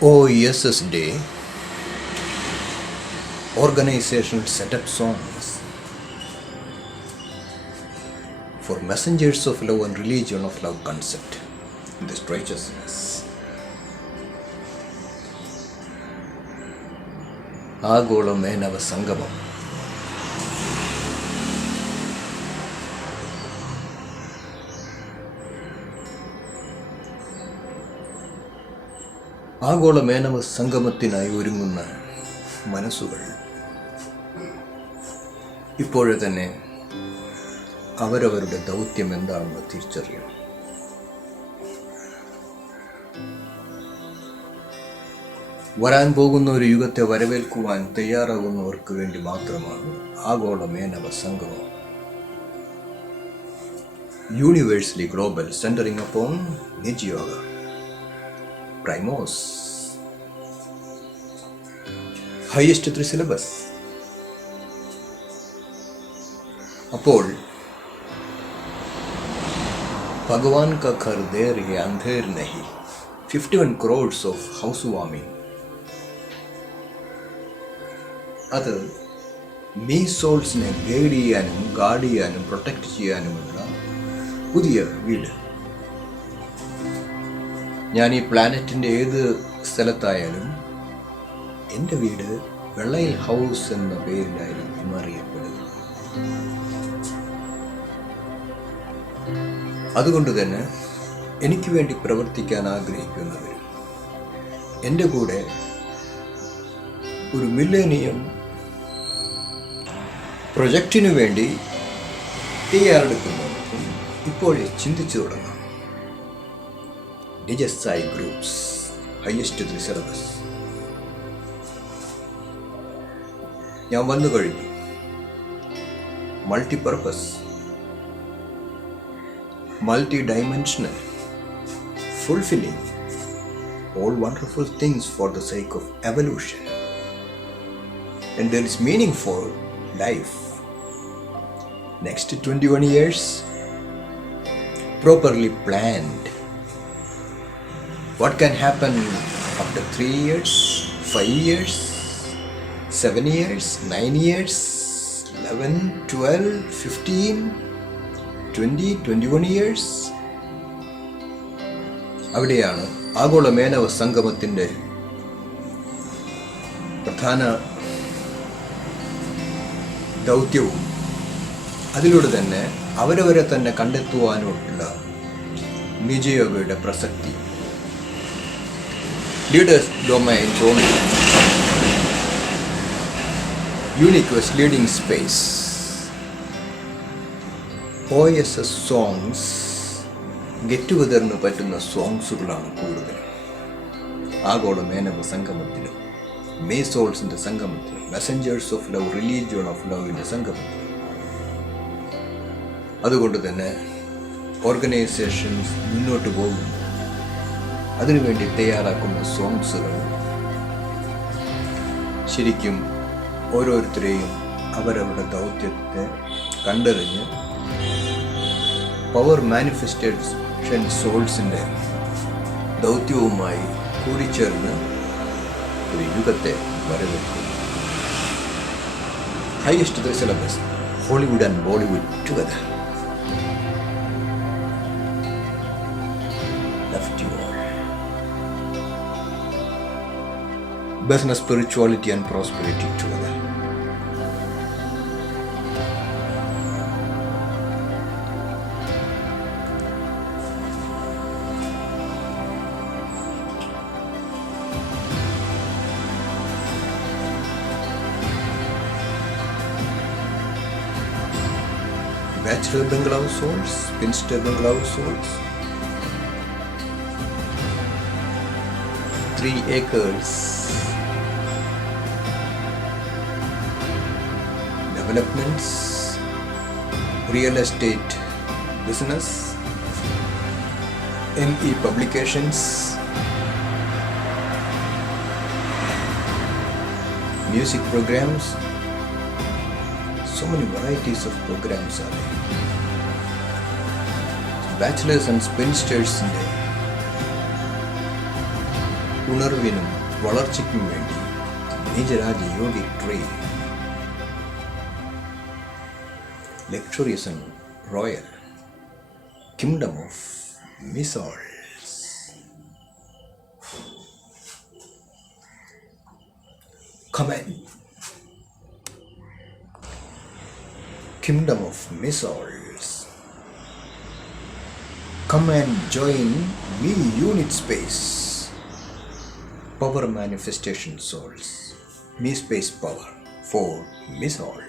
OSS Day, organization set up songs for messengers of love and religion of love concept, the Straighteousness. ആഗോള മേനവ സംഗമം. ആഗോള മേനവ സംഗമത്തിനായി ഒരുങ്ങുന്ന മനസ്സുകൾ ഇപ്പോഴേ തന്നെ അവരവരുടെ ദൗത്യം എന്താണെന്ന് തിരിച്ചറിയണം. വരാൻ പോകുന്ന ഒരു യുഗത്തെ വരവേൽക്കുവാൻ തയ്യാറാകുന്നവർക്ക് വേണ്ടി മാത്രമാണ് ആഗോള മേനവ സംഗമം. Universally global, centering upon Nij Yoga, പ്രൈമോസ്, ഹൈയസ്റ്റ് 3 സിലബസ്. അപ്പോൾ ഭഗവാൻ കാ ഘർ ദേർ ഹി അന്ധേർ നഹി, 51 crores ഓഫ് ഹൗസ് വാമിംഗ്. അത് MESSOULSനെ ഗൈഡ് ചെയ്യാനും ഗാർഡ് ചെയ്യാനും പ്രൊട്ടക്റ്റ് ചെയ്യാനുമുള്ള പുതിയ വീട്. ഞാൻ ഈ പ്ലാനറ്റിൻ്റെ ഏത് സ്ഥലത്തായാലും എൻ്റെ വീട് വെള്ളയിൽ ഹൗസ് എന്ന പേരിലായിരിക്കും അറിയപ്പെടുക. അതുകൊണ്ട് തന്നെ എനിക്ക് വേണ്ടി പ്രവർത്തിക്കാൻ ആഗ്രഹിക്കുന്നവരും എൻ്റെ കൂടെ ഒരു മില്ലേനിയം പ്രൊജക്റ്റിനു വേണ്ടി തയ്യാറെടുക്കുന്നവർക്കും ഇപ്പോഴേ ചിന്തിച്ചു തുടങ്ങാം. NIJESSAI Groups, Highest 3 Straights. ഞാൻ വന്നു കഴിഞ്ഞു. Multipurpose, multi dimensional, fulfilling all wonderful things for the sake of evolution. And there is meaning for life. Next 21 years, properly planned. What can happen after 3 years, 5 years, 7 years, 9 years, 11, 12, 15, 20, 21 years? അവിടെയാണ് ആഗോള മേനവ സംഗമത്തിൻ്റെ പ്രധാന ദൗത്യവും അതിലൂടെ തന്നെ അവരവരെ തന്നെ കണ്ടെത്തുവാനുള്ള നിജയോഗയുടെ പ്രസക്തി. Leaders domains only, uniques leading space. OSS songs get ടുഗദറിന് പറ്റുന്ന സോങ്സുകളാണ് കൂടുതൽ. ആഗോള മേനവ സംഗമത്തിലും MESSOULSിൻ്റെ സംഗമത്തിലും messengers of love, religion of ലവിൻ്റെ സംഗമത്തിലും. അതുകൊണ്ട് തന്നെ ഓർഗനൈസേഷൻസ് മുന്നോട്ട് പോകും. അതിനുവേണ്ടി തയ്യാറാക്കുന്ന സോങ്സുകൾ ശരിക്കും ഓരോരുത്തരെയും അവരവരുടെ ദൗത്യത്തെ കണ്ടറിഞ്ഞ് പവർ മാനിഫെസ്റ്റേഷൻ സോൾസിൻ്റെ ദൗത്യവുമായി കൂടിച്ചേർന്ന് ഒരു യുഗത്തെ വരവേൽക്കും. Highest 3 syllabus, Hollywood and Bollywood together. Love you all. Business, spirituality and prosperity together. Bachelor bungalow souls, spinster bungalow souls, 3 acres, developments, real estate business, ME publications, music programs. So many varieties of programs are there. Bachelors and spinsters in there. ഉണർവിനും വളർച്ചയ്ക്കും വേണ്ടി നിജരാജ yogic tree. Luxurious and royal kingdom of MESSOULS. Comment. Kingdom of MESSOULS. Come and join me unit space. Power manifestation souls. Me space power for MESSOULS.